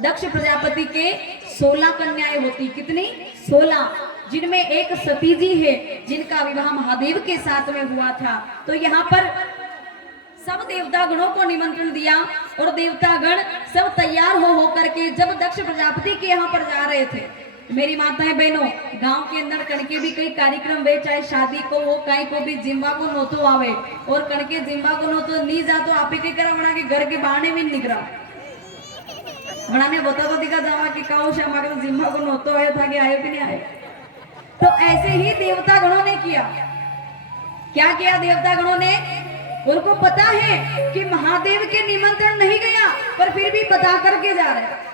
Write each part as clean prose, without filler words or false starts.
दक्ष प्रजापति के 16 कन्याएं होती। कितनी? 16, जिनमें एक सती जी है जिनका विवाह महादेव के साथ में हुआ था। तो यहाँ पर सब देवता गणों को निमंत्रण दिया और देवता गण सब तैयार हो करके जब दक्ष प्रजापति के यहाँ पर जा रहे थे। मेरी माताएं बहनों, गांव के अंदर कणके भी कई कार्यक्रम वे, चाहे शादी को वो कहीं को भी जिम्बा को नोतो आवे और कणके जिम्बा को नोतो नी जा तो आप ही करा बना के घर के बहाने में निकला बनाने बता तो दिखा जावा कि कहो से हमारे तो जिम्बा को नोतो आया था कि आए कि नहीं आए। तो ऐसे ही देवता गणों ने किया। क्या किया देवता गणों ने? उनको पता है कि महादेव के निमंत्रण नहीं गया पर फिर भी बता करके जा रहे।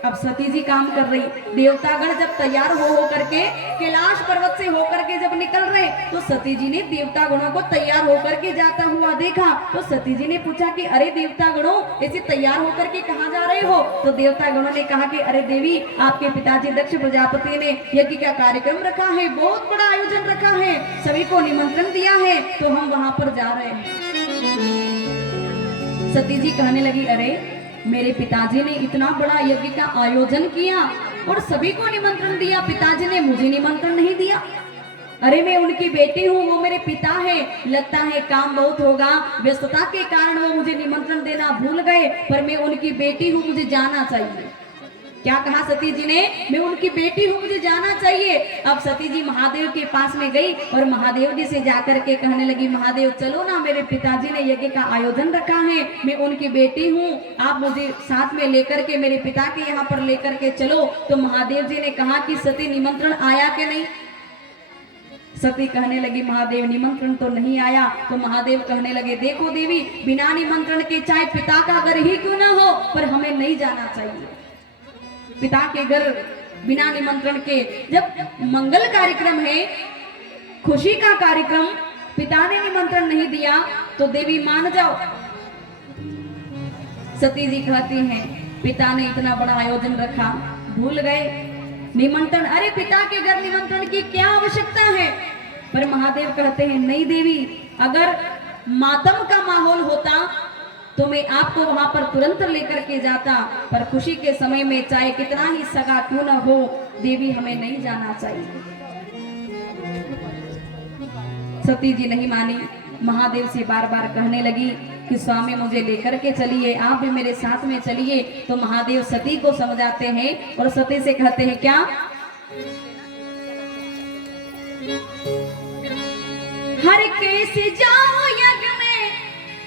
अब सती जी काम कर रही, देवतागण जब तैयार हो करके कैलाश पर्वत से होकर के जब निकल रहे तो सती जी ने देवतागणों को तैयार होकर के जाता हुआ देखा। तो सती जी ने पूछा कि अरे देवतागणों, ऐसे तैयार होकर के कहाँ जा रहे हो? तो देवतागणों ने कहा कि अरे देवी, आपके पिताजी दक्ष प्रजापति ने यज्ञ का कार्यक्रम रखा है, बहुत बड़ा आयोजन रखा है, सभी को निमंत्रण दिया है, तो हम वहां पर जा रहे हैं। सती जी कहने लगी, अरे मेरे पिताजी ने इतना बड़ा यज्ञ का आयोजन किया और सभी को निमंत्रण दिया, पिताजी ने मुझे निमंत्रण नहीं दिया। अरे मैं उनकी बेटी हूँ, वो मेरे पिता है, लगता है काम बहुत होगा, व्यस्तता के कारण वो मुझे निमंत्रण देना भूल गए, पर मैं उनकी बेटी हूँ, मुझे जाना चाहिए। क्या कहा सती जी ने? मैं उनकी बेटी हूँ, मुझे जाना चाहिए। अब सती जी महादेव के पास में गई और महादेव जी से जाकर के कहने लगी, महादेव चलो ना, मेरे पिताजी ने यज्ञ का आयोजन रखा है, मैं उनकी बेटी हूँ, आप मुझे साथ में लेकर के मेरे पिता के यहाँ पर लेकर के चलो। तो महादेव जी ने कहा कि सती निमंत्रण आया कि नहीं? सती कहने लगी, महादेव निमंत्रण तो नहीं आया। तो महादेव कहने लगे, देखो देवी, बिना निमंत्रण के चाहे पिता का घर ही क्यों ना हो पर हमें नहीं जाना चाहिए। पिता के घर बिना निमंत्रण के, जब मंगल कार्यक्रम है, खुशी का कार्यक्रम, पिता ने निमंत्रण नहीं दिया तो देवी मान जाओ। सती जी कहती हैं, पिता ने इतना बड़ा आयोजन रखा, भूल गए निमंत्रण? अरे पिता के घर निमंत्रण की क्या आवश्यकता है? पर महादेव कहते हैं, नहीं देवी, अगर मातम का माहौल होता तो मैं आपको वहां पर तुरंत लेकर के जाता, पर खुशी के समय में चाहे कितना ही सगा क्यों न हो, देवी हमें नहीं जाना चाहिए। सती जी नहीं मानी, महादेव से बार बार कहने लगी कि स्वामी मुझे लेकर के चलिए, आप भी मेरे साथ में चलिए। तो महादेव सती को समझाते हैं और सती से कहते हैं, क्या? हर कैसे जाओ यज्ञ में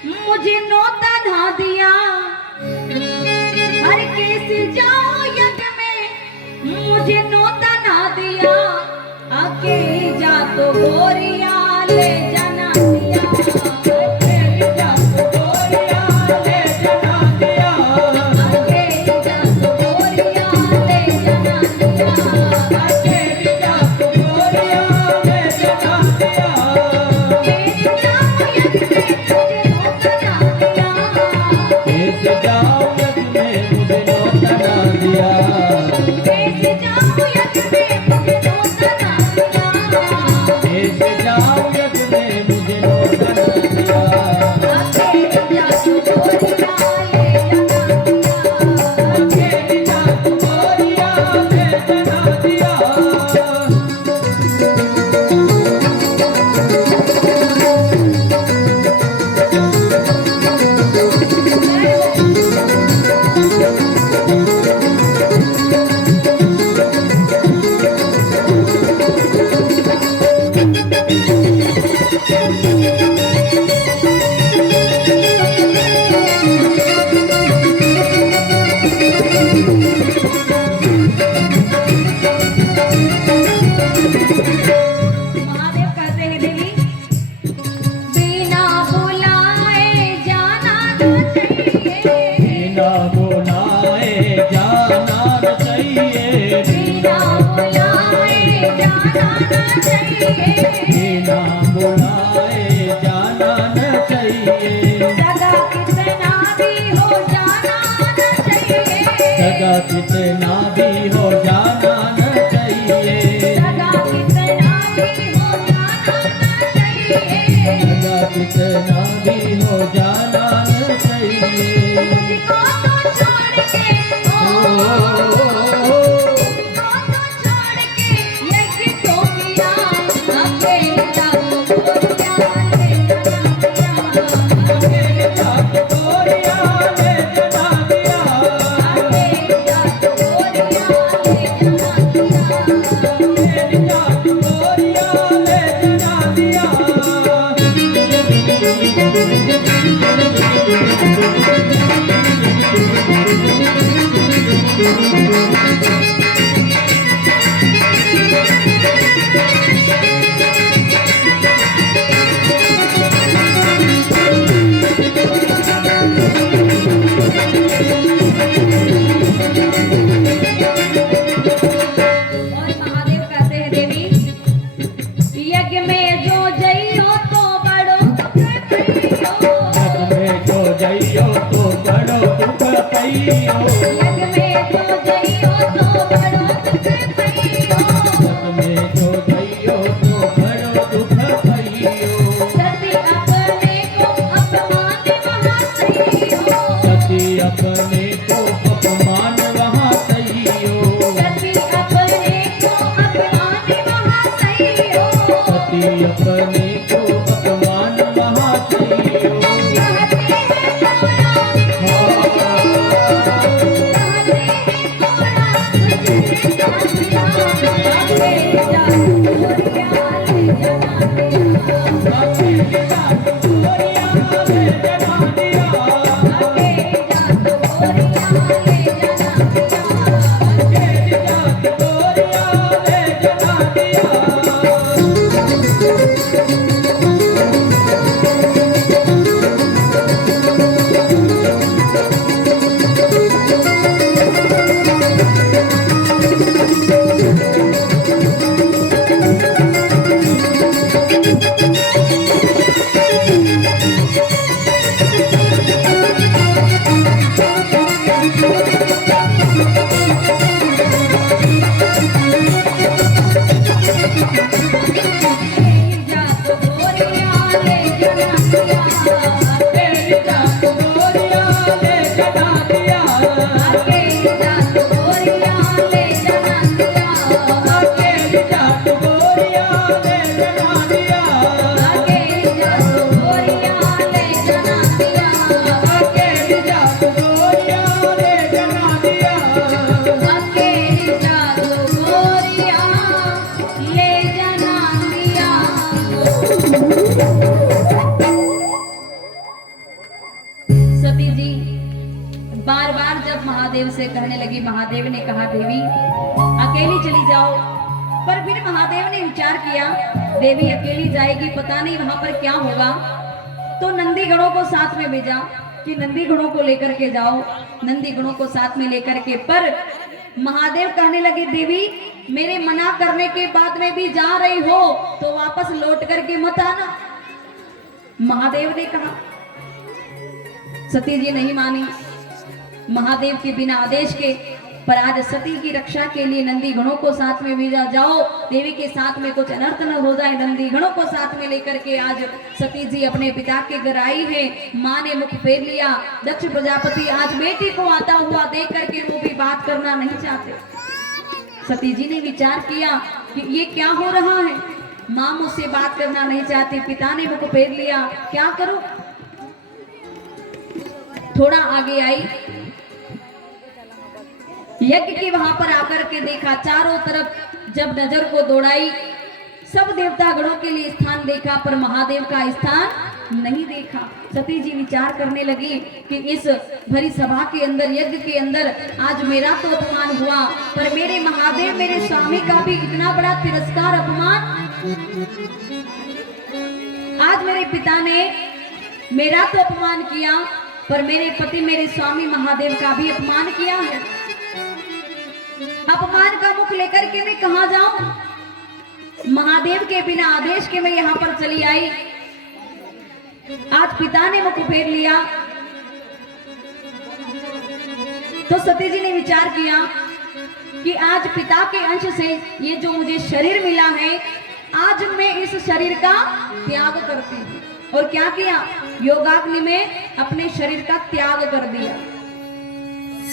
मुझे नौता ना दिया, हर कैसे जाओ यज्ञ में मुझे नौता ना दिया, आके जा तो गोरिया ले जाना दिया, आके जा तो गोरिया ले जाना दिया, आके जा तो गोरिया ले जाना दिया, आके जा तो गोरिया ले जाना दिया। कितना भी हो जाना न चाहिए, सगा कितना भी हो जाना न चाहिए, सगा कितना भी हो जाना न चाहिए। मुझको तो छोड़ के और महादेव कहते हैं देवी, यज्ञ में जो जइयो तो बड़ो दुख पइयो। जग में जो जइयो तो बड़ो दुख पइयो। यज्ञ में जो जइयो तो बड़ो दुख पइयो। जग में जो जइयो तो बड़ो दुख पइयो। सती अपने को अपमान वहाँ सहियो। सती अपने को अपमान वहाँ सहियो। सती अपने को अपमान वहाँ सहियो। सती अपने को अपमान वहाँ सहियो। कहते हैं थोड़ा, कहते हैं थोड़ा, तुझे साथिया, आगे जा गोरिया ले जाना दिया। आगे जा गोरिया ले जाना दिया। आगे जा गोरिया ले जाना दिया। आगे जा गोरिया ले जाना दिया। जा गोरिया ले जाना दिया। आगे जा गोरिया ले जाना दिया। आगे जा गोरिया ले जाना दिया। आगे जा गोरिया ले जाना दिया। आगे जा गोरिया ले जाना दिया। आगे जा गोरिया ले जाना दिया। आगे जा गोरिया ले जाना दिया। सती जी बार बार जब महादेव से कहने लगी, महादेव ने कहा देवी अकेली चली जाओ। पर फिर महादेव ने विचार किया, देवी अकेली जाएगी, पता नहीं वहां पर क्या होगा। तो नंदी गणों को साथ में भेजा कि नंदी गणों को लेकर के जाओ, नंदी गणों को साथ में लेकर के। पर महादेव कहने लगे, देवी मेरे मना करने के बाद में भी जा रही हो तो वापस लौट करके मत आना। महादेव ने कहा, सती जी नहीं मानी महादेव के बिना आदेश के। पर आज सती की रक्षा के लिए नंदी गणों को साथ में भेजा, जाओ देवी के साथ में कुछ अनर्थ न हो जाए। नंदी गणों को साथ में लेकर के आज सती जी अपने पिता के घर आई है। माँ ने मुख फेर लिया। दक्ष प्रजापति आज बेटी को आता हुआ देख करके वो भी बात करना नहीं चाहते। सती जी ने विचार किया कि ये क्या हो रहा है, माँ मुझसे बात करना नहीं चाहती, पिता ने मुख फेर लिया, क्या करूं। थोड़ा आगे आई, यज्ञ के वहां पर आकर के देखा, चारों तरफ जब नजर को दौड़ाई, सब देवता गणों के लिए स्थान देखा पर महादेव का स्थान नहीं देखा। सती जी विचार करने लगी कि इस भरी सभा के अंदर, यज्ञ के अंदर आज मेरा तो अपमान हुआ, पर मेरे महादेव मेरे स्वामी का भी इतना बड़ा तिरस्कार अपमान। आज मेरे पिता ने मेरा तो अपमान किया, पर मेरे पति मेरे स्वामी महादेव का भी अपमान किया है। अपमान का मुख लेकर के मैं कहां जाऊं। महादेव के बिना आदेश के मैं यहां पर चली आई। आज पिता ने मुख फेर लिया। तो सती जी ने विचार किया कि आज पिता के अंश से ये जो मुझे शरीर मिला है, आज मैं इस शरीर का त्याग करती हूँ। और क्या किया, योगाग्नि में अपने शरीर का त्याग कर दिया।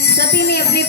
सती ने अपने